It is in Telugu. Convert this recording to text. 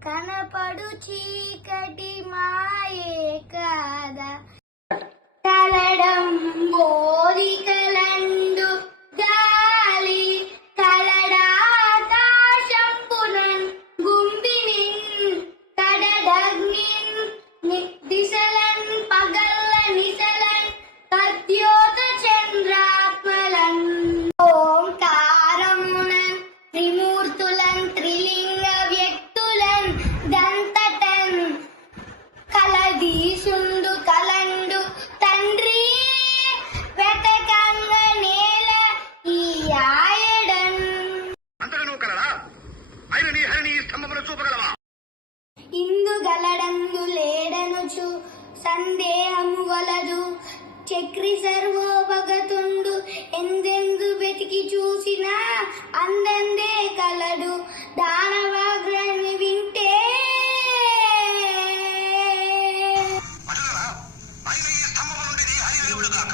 కనపడు చీకటి మాయే కాదా కలడం బోరికలందు గాలి కలడాకాశంపునన్ గుంబినిన్ కడడగ్నిన్ దిశలన్ పగల్ల నిశలన్ తద్యోత చంద్రాత్మలన్ ఓంకారమునన్ త్రిమూర్తులన్ త్రిలింగ వ్యక్తులన్ దంతటన్ కలదీసుండు కలండు తండ్రి వెతకంగ నేల ఈ ఆయడన్ అంతగనో కలడా ఆయన నీ హరిని స్తంభమున చూపగలవా ఇందు గలడందు లేడనుచు సందేహము వలదు చక్రి సర్వోపగతుండు ఎందెందు వెతికి చూసినా అందందే కలడు దానవాగ్రని వింటే అటులరా ఆయన ఈ స్తంభము నుండి నీ హరి వెలుగుడుగాక